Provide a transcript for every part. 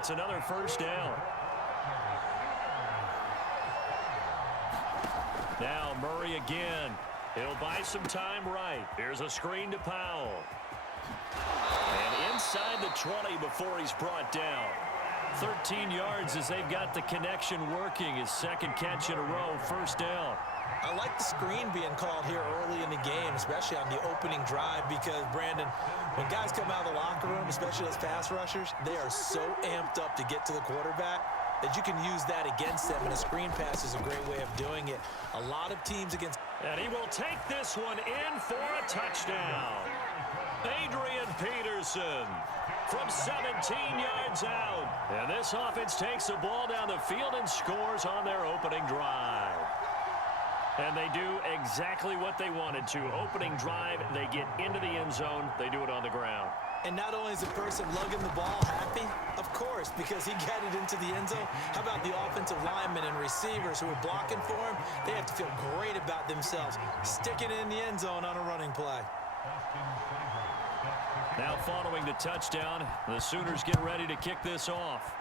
it's another first down. Now Murray again. He'll buy some time right. Here's a screen to Powell. And inside the 20 before he's brought down. 13 yards as they've got the connection working. His second catch in a row, first down. I like the screen being called here early in the game, especially on the opening drive, because, Brandon, when guys come out of the locker room, especially as pass rushers, they are so amped up to get to the quarterback that you can use that against them, and a screen pass is a great way of doing it. A lot of teams against... And he will take this one in for a touchdown. Adrian Peterson from 17 yards out. And this offense takes the ball down the field and scores on their opening drive. And they do exactly what they wanted to. Opening drive, they get into the end zone. They do it on the ground. And not only is the person lugging the ball happy, of course, because he got it into the end zone. How about the offensive linemen and receivers who are blocking for him? They have to feel great about themselves, sticking it in the end zone on a running play. Now following the touchdown, the Sooners get ready to kick this off.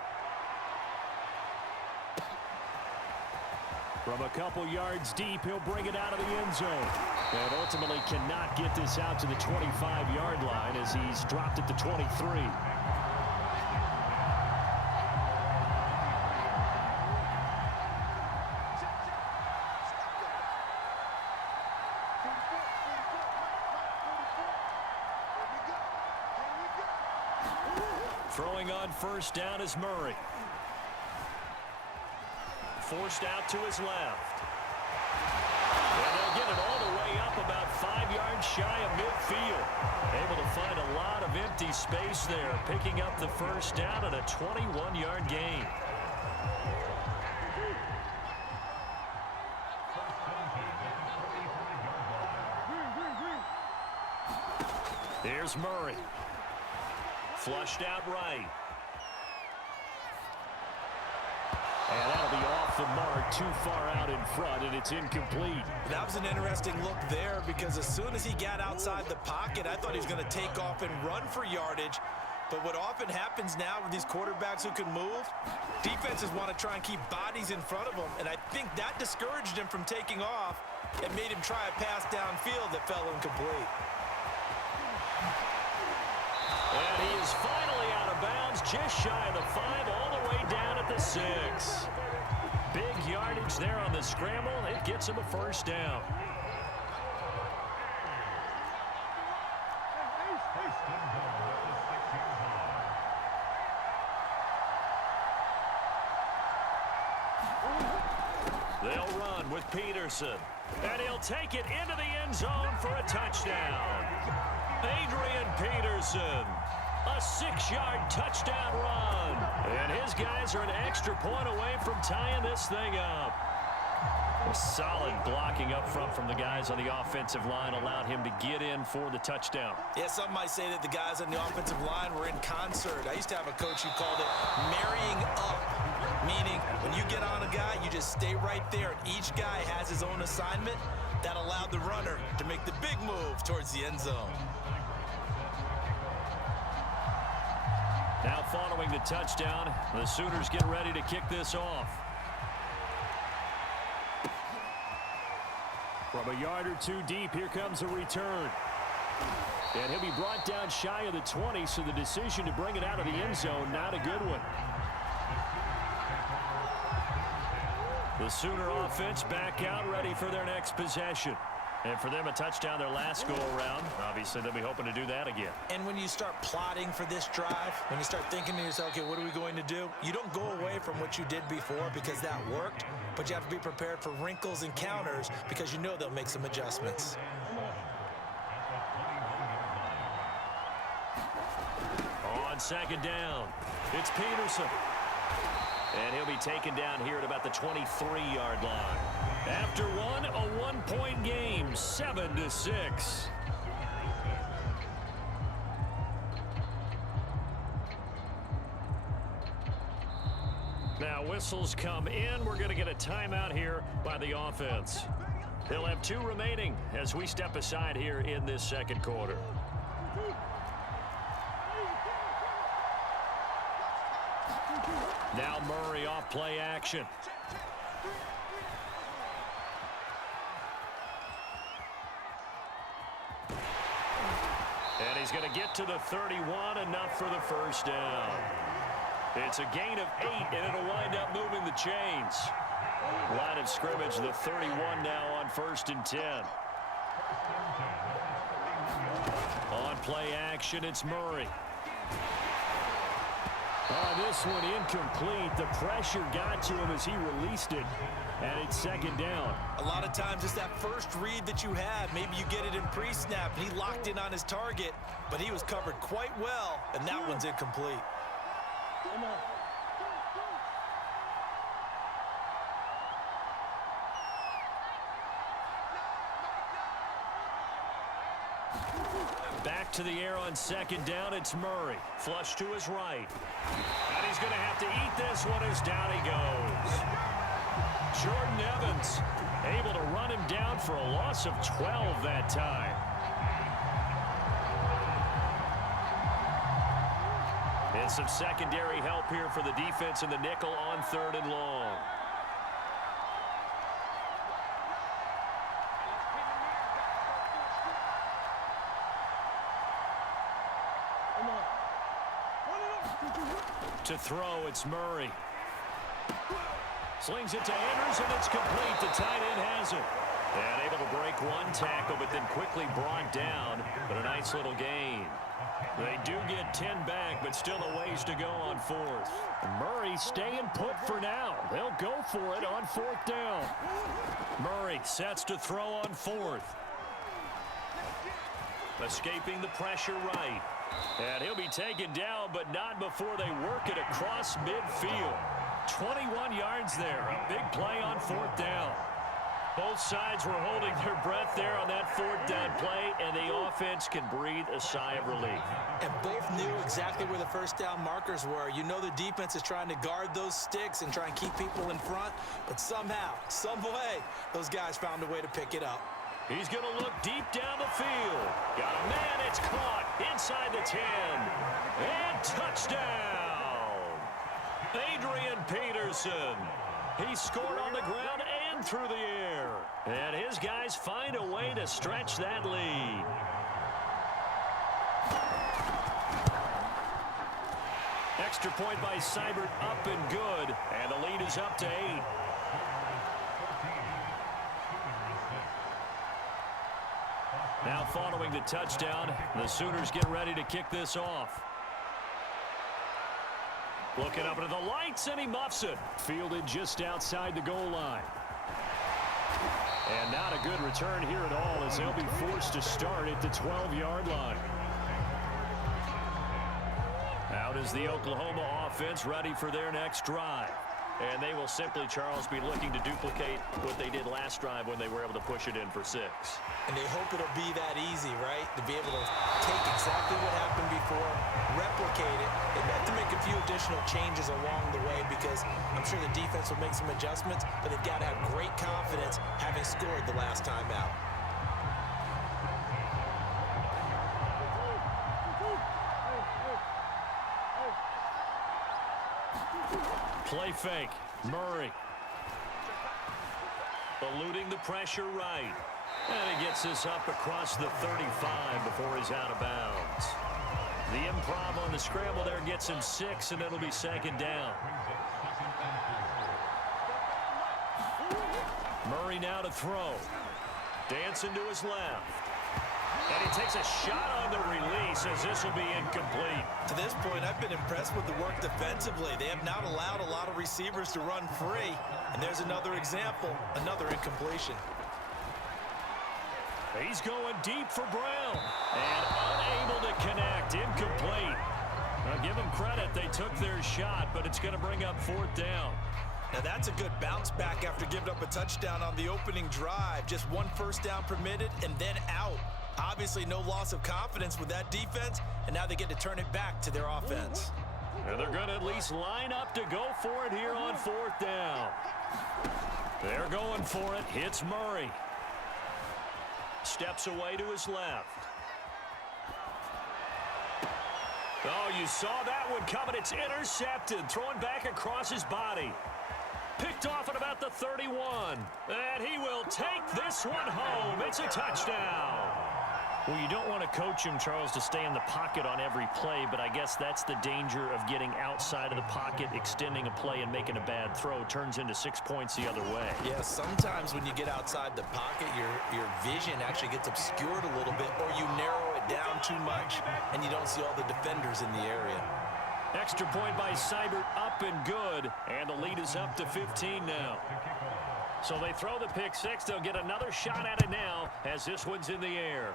From a couple yards deep, he'll bring it out of the end zone. And ultimately cannot get this out to the 25-yard line as he's dropped it to 23. Throwing on first down is Murray. Forced out to his left. And they'll get it all the way up about 5 yards shy of midfield. Able to find a lot of empty space there, picking up the first down and a 21-yard gain. Here's Murray. Flushed out right. And that'll be off the mark, too far out in front, and it's incomplete. That was an interesting look there, because as soon as he got outside the pocket, I thought he was going to take off and run for yardage. But what often happens now with these quarterbacks who can move, defenses want to try and keep bodies in front of them, and I think that discouraged him from taking off and made him try a pass downfield that fell incomplete. And he is finally out of bounds, just shy of the 5, all the way down at the 6. Big yardage there on the scramble. It gets him a first down. They'll run with Peterson. And he'll take it into the end zone for a touchdown. Adrian Peterson, a 6-yard touchdown run. And his guys are an extra point away from tying this thing up. A solid blocking up front from the guys on the offensive line allowed him to get in for the touchdown. Yeah, some might say that the guys on the offensive line were in concert. I used to have a coach who called it marrying up, meaning when you get on a guy, you just stay right there, and each guy has his own assignment. That allowed the runner to make the big move towards the end zone. Now following the touchdown, the Sooners get ready to kick this off. From a yard or two deep, here comes a return. And he'll be brought down shy of the 20, so the decision to bring it out of the end zone, not a good one. The Sooner offense back out, ready for their next possession. And for them, a touchdown their last go-around. Obviously, they'll be hoping to do that again. And when you start plotting for this drive, when you start thinking to yourself, okay, what are we going to do? You don't go away from what you did before because that worked, but you have to be prepared for wrinkles and counters because you know they'll make some adjustments. On second down, it's Peterson. And he'll be taken down here at about the 23-yard line. After one, a one-point game, 7-6. Now whistles come in. We're going to get a timeout here by the offense. They'll have 2 remaining as we step aside here in this second quarter. Now Murray off play action. And he's going to get to the 31, enough for the first down. It's a gain of 8, and it'll wind up moving the chains. Line of scrimmage, the 31 now on 1st and 10. On play action, it's Murray. This one incomplete. The pressure got to him as he released it, and it's 2nd down. A lot of times it's that first read that you have. Maybe you get it in pre-snap, and he locked in on his target, but he was covered quite well, and that one's incomplete. Back to the air on 2nd down, it's Murray. Flush to his right. And he's going to have to eat this one as down he goes. Jordan Evans able to run him down for a loss of 12 that time. And some secondary help here for the defense in the nickel on 3rd and long. To throw, it's Murray. Slings it to Andrews, and it's complete. The tight end has it. And able to break one tackle, but then quickly brought down. But a nice little gain. They do get 10 back, but still a ways to go on 4th. Murray staying put for now. They'll go for it on 4th down. Murray sets to throw on 4th. Escaping the pressure right. And he'll be taken down, but not before they work it across midfield. 21 yards there. A big play on 4th down. Both sides were holding their breath there on that 4th down play, and the offense can breathe a sigh of relief. And both knew exactly where the first down markers were. You know the defense is trying to guard those sticks and try and keep people in front, but somehow, some way, those guys found a way to pick it up. He's going to look deep down the field. Got a man, it's caught inside the 10. And touchdown! Adrian Peterson. He scored on the ground and through the air. And his guys find a way to stretch that lead. Extra point by Seibert, up and good. And the lead is up to 8. Now following the touchdown, the Sooners get ready to kick this off. Looking up into the lights, and he muffs it. Fielded just outside the goal line. And not a good return here at all, as they'll be forced to start at the 12-yard line. Out is the Oklahoma offense, ready for their next drive. And they will simply, Charles, be looking to duplicate what they did last drive when they were able to push it in for 6. And they hope it'll be that easy, right? To be able to take exactly what happened before, replicate it. They have to make a few additional changes along the way because I'm sure the defense will make some adjustments, but they've got to have great confidence having scored the last time out. Play fake. Murray. Eluding the pressure right. And he gets this up across the 35 before he's out of bounds. The improv on the scramble there gets him 6, and it'll be 2nd down. Murray now to throw. Dancing to his left. And he takes a shot on the release as this will be incomplete. To this point, I've been impressed with the work defensively. They have not allowed a lot of receivers to run free. And there's another example, another incompletion. He's going deep for Brown. And unable to connect, incomplete. Now give them credit, they took their shot, but it's going to bring up 4th down. Now that's a good bounce back after giving up a touchdown on the opening drive. Just one first down permitted and then out. Obviously no loss of confidence with that defense, and now they get to turn it back to their offense. And they're going to at least line up to go for it here on 4th down. They're going for it. It's Murray. Steps away to his left. Oh, you saw that one coming. It's intercepted, throwing back across his body. Picked off at about the 31. And he will take this one home. It's a touchdown. Well, you don't want to coach him, Charles, to stay in the pocket on every play, but I guess that's the danger of getting outside of the pocket, extending a play, and making a bad throw. Turns into 6 points the other way. Yeah, sometimes when you get outside the pocket, your vision actually gets obscured a little bit, or you narrow it down too much, and you don't see all the defenders in the area. Extra point by Seibert, up and good, and the lead is up to 15 now. So they throw the pick six. They'll get another shot at it now as this one's in the air.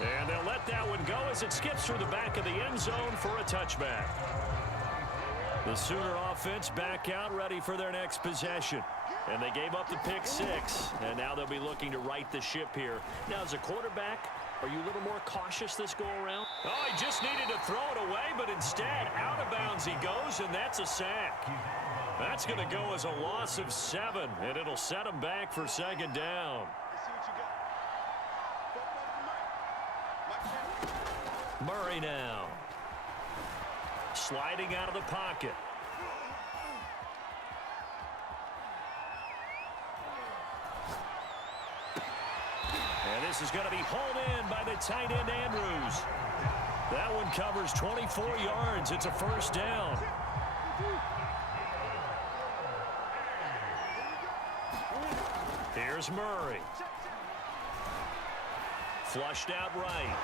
And they'll let that one go as it skips through the back of the end zone for a touchback. The Sooner offense back out, ready for their next possession. And they gave up the pick six, and now they'll be looking to right the ship here. Now, as a quarterback, are you a little more cautious this go-around? Oh, he just needed to throw it away, but instead, out of bounds he goes, and that's a sack. That's going to go as a loss of 7, and it'll set him back for second down. Murray now. Sliding out of the pocket. And this is going to be hauled in by the tight end, Andrews. That one covers 24 yards. It's a first down. Here's Murray. Flushed out right.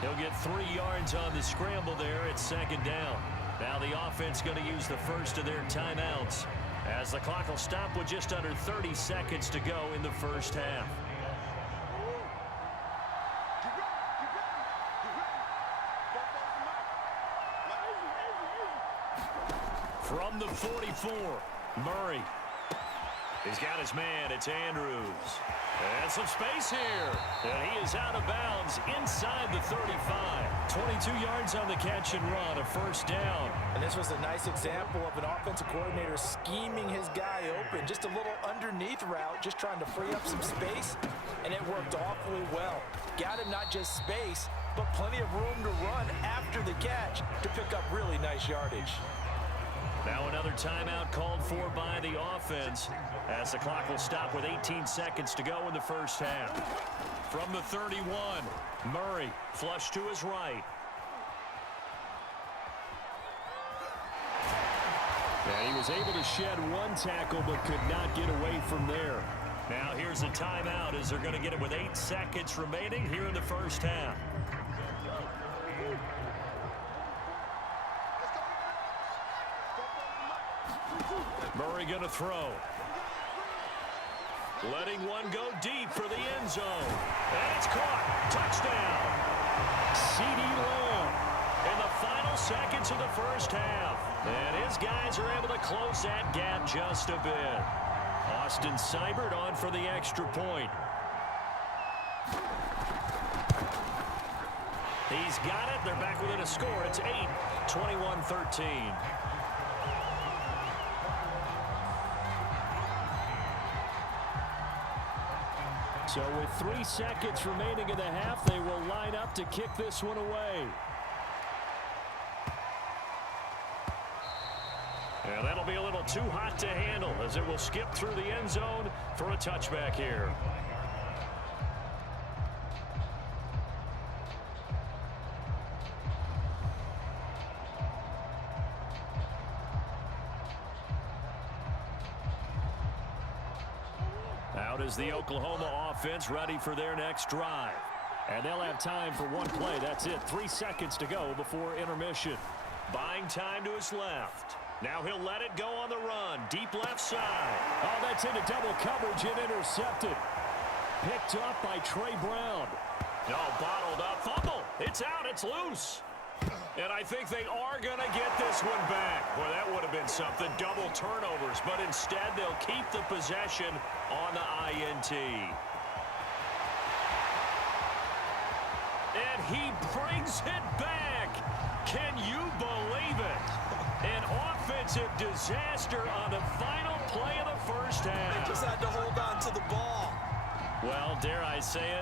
He'll get 3 yards on the scramble there at second down. Now the offense going to use the first of their timeouts as the clock will stop with just under 30 seconds to go in the first half. From the 44, Murray. He's got his man. It's Andrews. And some space here. And he is out of bounds inside the 35. 22 yards on the catch and run, a first down. And this was a nice example of an offensive coordinator scheming his guy open. Just a little underneath route, just trying to free up some space. And it worked awfully well. Got him not just space, but plenty of room to run after the catch to pick up really nice yardage. Now another timeout called for by the offense as the clock will stop with 18 seconds to go in the first half. From the 31, Murray flush to his right. And he was able to shed one tackle but could not get away from there. Now here's a timeout as they're going to get it with 8 seconds remaining here in the first half. Murray going to throw. Letting one go deep for the end zone. And it's caught. Touchdown. C.D. Lamb in the final seconds of the first half. And his guys are able to close that gap just a bit. Austin Seibert on for the extra point. He's got it. They're back within a score. It's 8, 21-13. So with 3 seconds remaining in the half, they will line up to kick this one away. And that'll be a little too hot to handle as it will skip through the end zone for a touchback here. Out is the Oklahoma offense ready for their next drive. And they'll have time for one play. That's it. 3 seconds to go before intermission. Buying time to his left. Now he'll let it go on the run. Deep left side. Oh, that's into double coverage and intercepted. Picked up by Trey Brown. No, bottled up. Fumble. It's out. It's loose. And I think they are going to get this one back. Boy, that would have been something. Double turnovers. But instead, they'll keep the possession on the INT. And he brings it back. Can you believe it? An offensive disaster on the final play of the first half. They just had to hold on to the ball. Well, dare I say it?